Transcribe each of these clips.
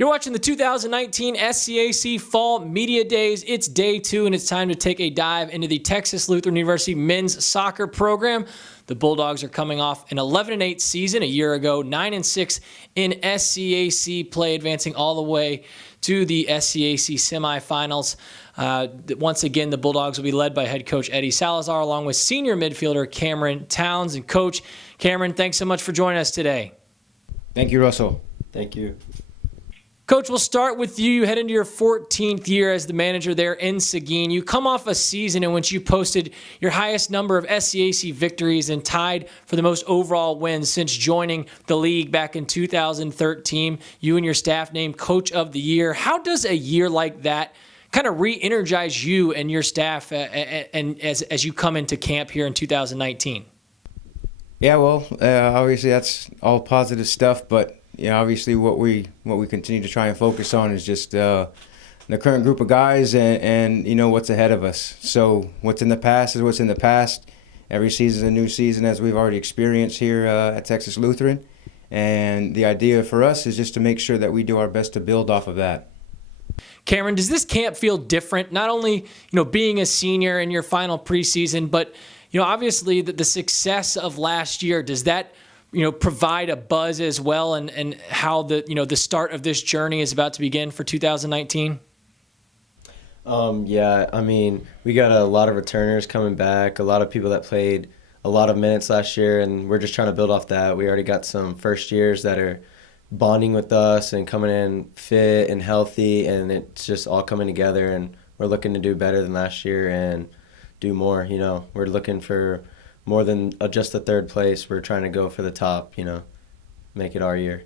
You're watching the 2019 SCAC Fall Media Days. It's day 2, and it's time to take a dive into the Texas Lutheran University men's soccer program. The Bulldogs are coming off an 11-8 season a year ago, 9-6 in SCAC play, advancing all the way to the SCAC semifinals. Once again, the Bulldogs will be led by head coach Eddie Salazar, along with senior midfielder Cameron Towns. And Coach Cameron, thanks so much for joining us today. Thank you, Russell. Thank you. Coach, we'll start with you. You head into your 14th year as the manager there in Seguin. You come off a season in which you posted your highest number of SCAC victories and tied for the most overall wins since joining the league back in 2013. You and your staff named Coach of the Year. How does a year like that kind of re-energize you and your staff and as you come into camp here in 2019? Yeah, well, obviously that's all positive stuff, but obviously what we continue to try and focus on is just the current group of guys and what's ahead of us. So what's in the past is what's in the past. Every season is a new season, as we've already experienced here at Texas Lutheran. And the idea for us is just to make sure that we do our best to build off of that. Cameron, does this camp feel different? Not only being a senior in your final preseason, but obviously the success of last year, does that provide a buzz as well, and how the start of this journey is about to begin for 2019? Yeah, I mean, we got a lot of returners coming back, a lot of people that played a lot of minutes last year, and we're just trying to build off that. We already got some first years that are bonding with us and coming in fit and healthy, and it's just all coming together, and we're looking to do better than last year and do more. We're looking for more than just a third place. We're trying to go for the top, make it our year.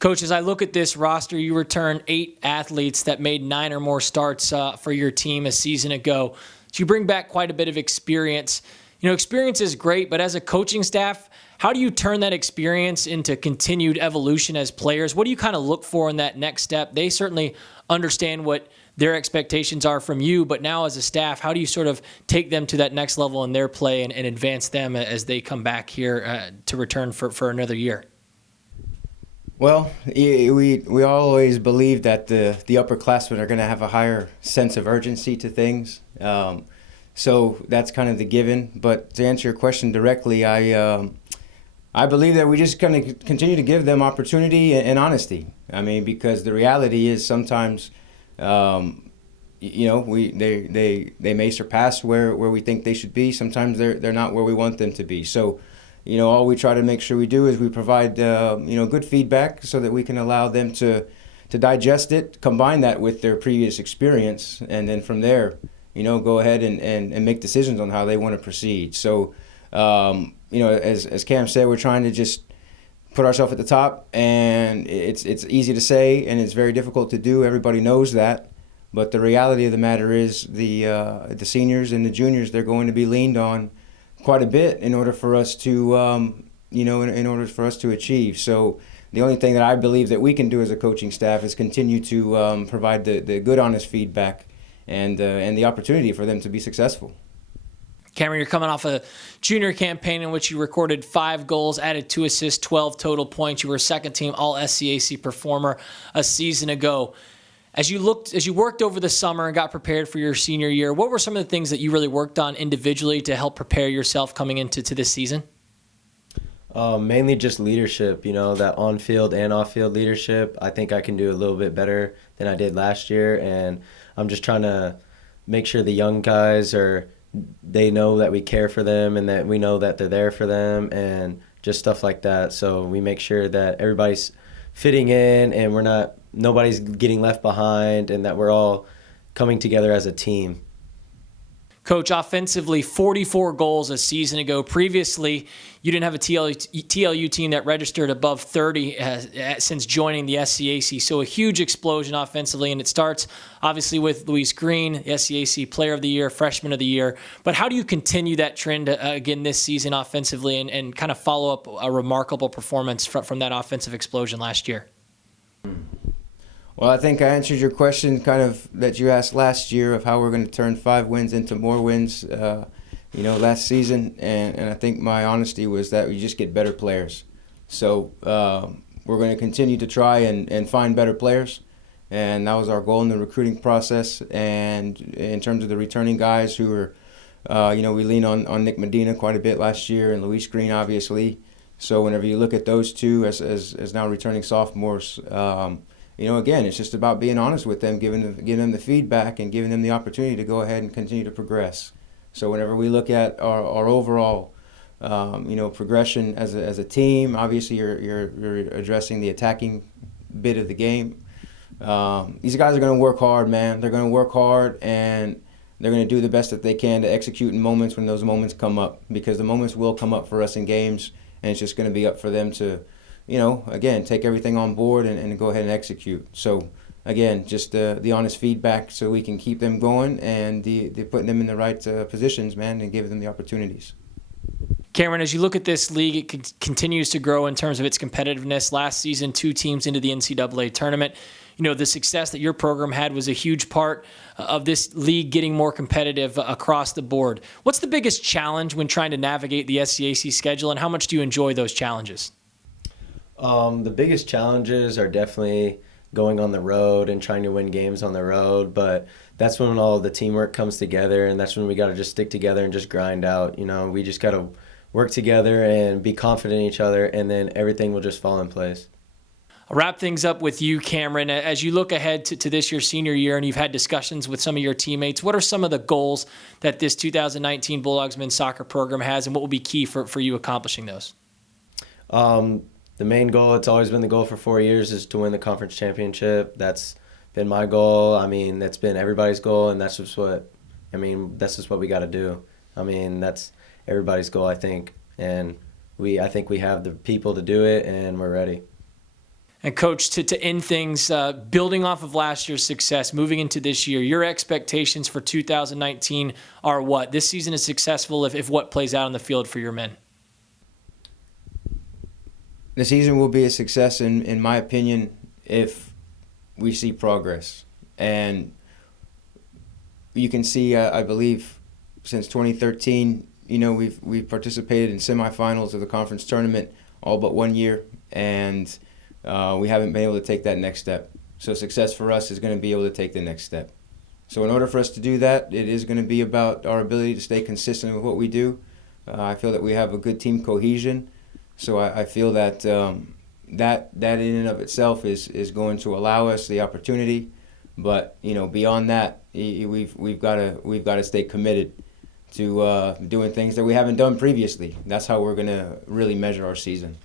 Coach, as I look at this roster, you return 8 athletes that made 9 or more starts for your team a season ago. So you bring back quite a bit of experience. Experience is great, but as a coaching staff, how do you turn that experience into continued evolution as players? What do you kind of look for in that next step? They certainly understand what their expectations are from you, but now as a staff, how do you sort of take them to that next level in their play and advance them as they come back here to return for another year? Well, we always believe that the upperclassmen are going to have a higher sense of urgency to things. So that's kind of the given. But to answer your question directly, I believe that we just kind of continue to give them opportunity and honesty. I mean, because the reality is sometimes they may surpass where we think they should be. Sometimes they're not where we want them to be. So, all we try to make sure we do is we provide good feedback so that we can allow them to digest it, combine that with their previous experience, and then from there, go ahead and make decisions on how they want to proceed. So, as Cam said, we're trying to just put ourselves at the top, and it's easy to say and it's very difficult to do. Everybody knows that, but the reality of the matter is the seniors and the juniors, they're going to be leaned on quite a bit in order for us to in order for us to achieve. So the only thing that I believe that we can do as a coaching staff is continue to provide the good, honest feedback and the opportunity for them to be successful. Cameron, you're coming off a junior campaign in which you recorded 5 goals, added 2 assists, 12 total points. You were a second-team All-SCAC performer a season ago. As you worked over the summer and got prepared for your senior year, what were some of the things that you really worked on individually to help prepare yourself coming into this season? Mainly just leadership, that on-field and off-field leadership. I think I can do a little bit better than I did last year, and I'm just trying to make sure the young guys they know that we care for them and that we know that they're there for them and just stuff like that. So we make sure that everybody's fitting in and nobody's getting left behind and that we're all coming together as a team. Coach, offensively, 44 goals a season ago. Previously, you didn't have a TLU team that registered above 30 since joining the SCAC. So a huge explosion offensively, and it starts obviously with Luis Green, the SCAC Player of the Year, Freshman of the Year. But how do you continue that trend again this season offensively and kind of follow up a remarkable performance from that offensive explosion last year? Well, I think I answered your question kind of that you asked last year of how we're going to turn 5 wins into more wins, last season. And I think my honesty was that we just get better players. So we're going to continue to try and find better players. And that was our goal in the recruiting process. And in terms of the returning guys who are, we lean on Nick Medina quite a bit last year and Luis Green, obviously. So whenever you look at those two as now returning sophomores, again, it's just about being honest with them, giving them the feedback and giving them the opportunity to go ahead and continue to progress. So whenever we look at our overall, progression as a team, obviously you're addressing the attacking bit of the game. These guys are going to work hard, man. They're going to work hard, and they're going to do the best that they can to execute in moments when those moments come up, because the moments will come up for us in games, and it's just going to be up for them to, again, take everything on board and go ahead and execute. So, again, just the honest feedback so we can keep them going and the putting them in the right positions, man, and give them the opportunities. Cameron, as you look at this league, it continues to grow in terms of its competitiveness. Last season, 2 teams into the NCAA tournament. The success that your program had was a huge part of this league getting more competitive across the board. What's the biggest challenge when trying to navigate the SCAC schedule, and how much do you enjoy those challenges? The biggest challenges are definitely going on the road and trying to win games on the road, but that's when all the teamwork comes together, and that's when we got to just stick together and just grind out. We just got to work together and be confident in each other, and then everything will just fall in place. I'll wrap things up with you, Cameron. As you look ahead to this your senior year and you've had discussions with some of your teammates, what are some of the goals that this 2019 Bulldogs men's soccer program has, and what will be key for you accomplishing those? The main goal, it's always been the goal for 4 years, is to win the conference championship. That's been my goal. That's been everybody's goal, and that's just what we got to do. That's everybody's goal, I think. And I think we have the people to do it, and we're ready. And Coach, to end things, building off of last year's success, moving into this year, your expectations for 2019 are what? This season is successful if what plays out on the field for your men? The season will be a success, in my opinion, if we see progress. And you can see, I believe, since 2013, we've participated in semifinals of the conference tournament all but 1 year, and we haven't been able to take that next step. So success for us is going to be able to take the next step. So in order for us to do that, it is going to be about our ability to stay consistent with what we do. I feel that we have a good team cohesion. So I feel that that in and of itself is going to allow us the opportunity. But beyond that, we've got to stay committed to doing things that we haven't done previously. That's how we're going to really measure our season.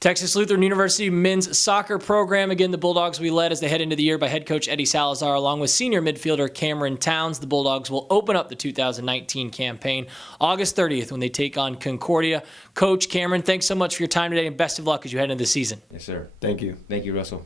Texas Lutheran University men's soccer program. Again, the Bulldogs will be led as they head into the year by head coach Eddie Salazar, along with senior midfielder Cameron Towns. The Bulldogs will open up the 2019 campaign August 30th when they take on Concordia. Coach Cameron, thanks so much for your time today, and best of luck as you head into the season. Yes, sir. Thank you. Thank you, Russell.